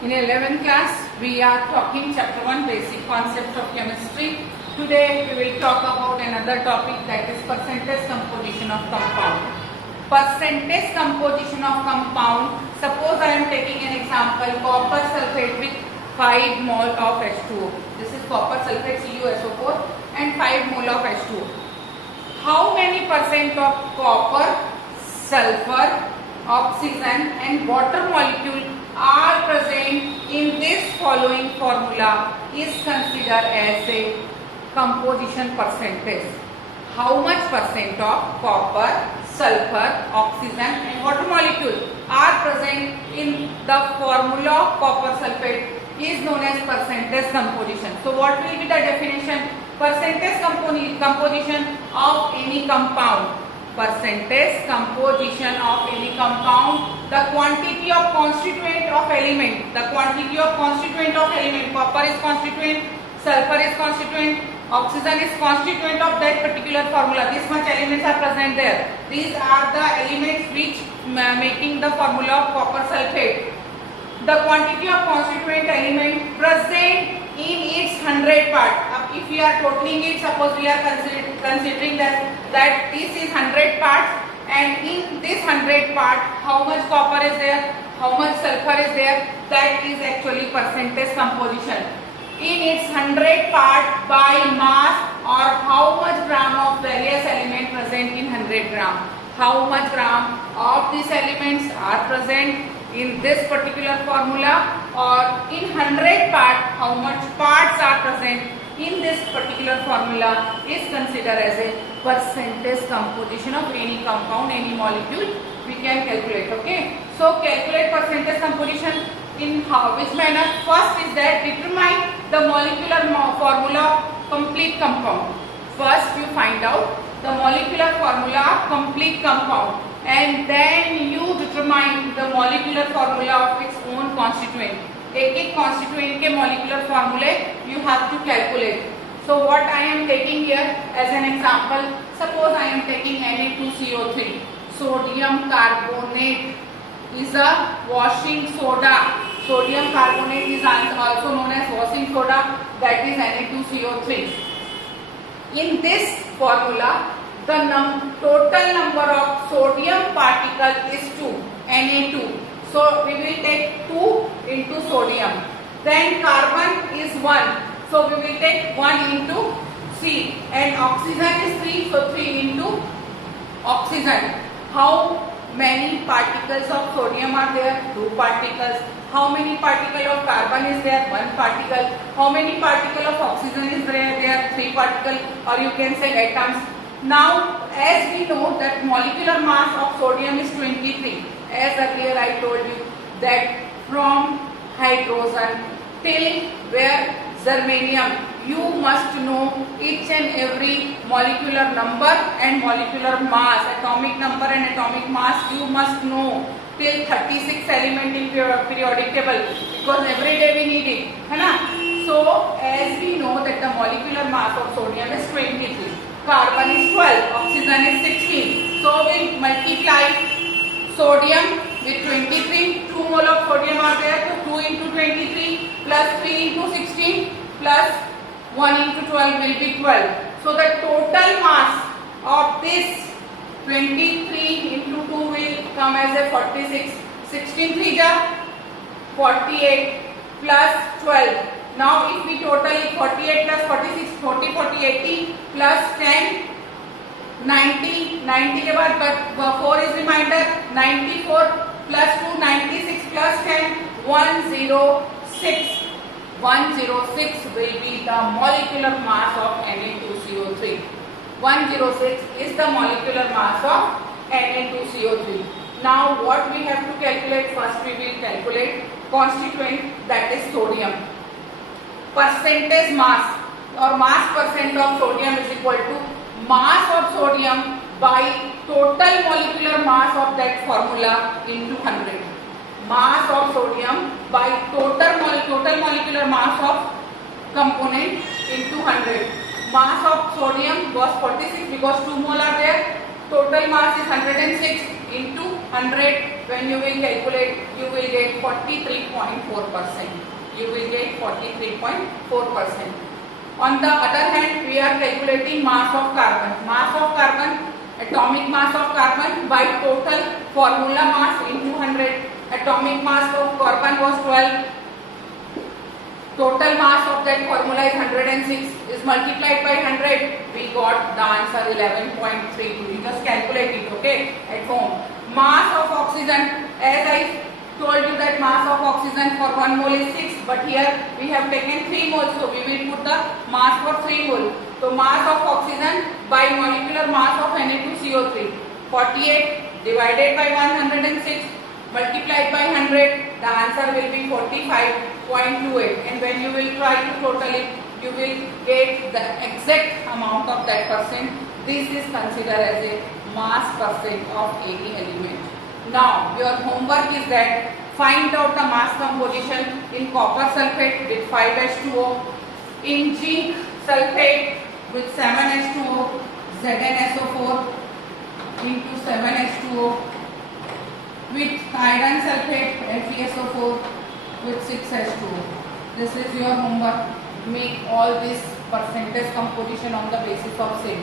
In 11th class, we are talking chapter 1 basic concepts of chemistry. Today we will talk about another topic, that is percentage composition of compound. Percentage composition of compound. Suppose I am taking an example, copper sulfate with 5 mole of H2O. This is copper sulfate CuSO4 and 5 mole of H2O. How many percent of copper, sulfur, oxygen and water molecule are present in this following formula is considered as a composition percentage. How much percent of copper, sulfur, oxygen and water molecule are present in the formula of copper sulfate is known as percentage composition. So what will be the definition? Percentage composition of any compound. Percentage composition of any compound, the quantity of constituent of element, copper is constituent, sulfur is constituent, oxygen is constituent of that particular formula. This much elements are present there. These are the elements which making the formula of copper sulfate. The quantity of constituent element present in its 100 part. If we are totaling it, suppose we are considering that this is 100 parts, and in this 100 part, how much copper is there, how much sulfur is there, that is actually percentage composition. In its 100 part by mass, or how much gram of various element present in 100 gram. How much gram of these elements are present in this particular formula, or in 100 part, how much parts are present in this particular formula is considered as a percentage composition of any compound, any molecule we can calculate. Okay, so calculate percentage composition in which manner? First is that determine the molecular formula of complete compound. First you find out the molecular formula of complete compound, and then you determine the molecular formula of its own constituent. एक constituent के molecular formula you have to calculate. So what I am taking here as an example, suppose I am taking Na2CO3. Sodium carbonate is a washing soda. Sodium carbonate is also known as washing soda, that is Na2CO3. In this formula, the total number of sodium particle is 2, Na2. So we will take 2 into sodium. Then carbon is 1. So we will take 1 into C. And oxygen is 3. So 3 into oxygen. How many particles of sodium are there? 2 particles. How many particles of carbon is there? 1 particle. How many particles of oxygen is there? There are 3 particles, or you can say atoms. Now, as we know that molecular mass of sodium is 23. As earlier I told you that from hydrogen till where germanium, you must know each and every molecular number and molecular mass, atomic number and atomic mass you must know till 36 element in periodic table, because every day we need it, है ना? So as we know that the molecular mass of sodium is 23, carbon is 12, oxygen is 16. So we multiply sodium with 23, 2 mole of sodium are there, so 2 into 23 plus 3 into 16 plus 1 into 12 will be 12. So the total mass of this 23 into 2 will come as a 46. 16 3 ja 48 plus 12. Now if we total it, 48 plus 46, 40, 40, 80 plus 10, 90, 90 के बाद 4 is reminder, 94 plus 2, 96 plus 10, 106. 106 will be the molecular mass of Na2CO3. 106 is the molecular mass of Na2CO3. Now what we have to calculate? First we will calculate constituent, that is sodium. Percentage mass or mass percent of sodium is equal to mass of sodium by total molecular mass of that formula into 100. Mass of sodium by total molecular mass of component into 100. Mass of sodium was 46 because 2 mole are there. Total mass is 106 into 100, when you will calculate, you will get 43.4%. You will get 43.4%. On the other hand, we are calculating mass of carbon. Mass of carbon, atomic mass of carbon by total formula mass into 100. Atomic mass of carbon was 12. Total mass of that formula is 106. Is multiplied by 100. We got the answer 11.32. You just calculate it, okay, at home. Mass of oxygen, as I told you that mass of oxygen for 1 mole is 6, but here we have taken 3 moles, so we will put the mass for 3 mole. So mass of oxygen by molecular mass of Na2CO3, 48 divided by 106 multiplied by 100, the answer will be 45.28, and when you will try to total it, you will get the exact amount of that percent. This is considered as a mass percent of any element. Now your homework is that find out the mass composition in copper sulfate with 5H2O, in zinc sulfate with 7H2O, ZnSO4 into 7H2O, with iron sulfate FeSO4 with 6H2O. This is your homework. Make all this percentage composition on the basis of same.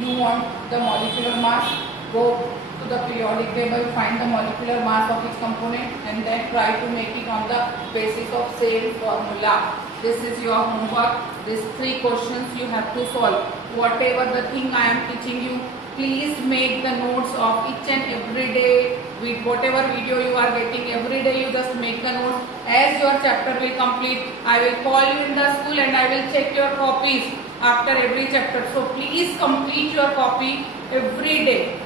You want the molecular mass, go to the periodic table, find the molecular mass of each component and then try to make it on the basis of same formula. This is your homework. These 3 questions you have to solve. Whatever the thing I am teaching you, please make the notes of each and every day. With whatever video you are getting, every day you just make the notes. As your chapter will complete, I will call you in the school and I will check your copies after every chapter. So please complete your copy every day.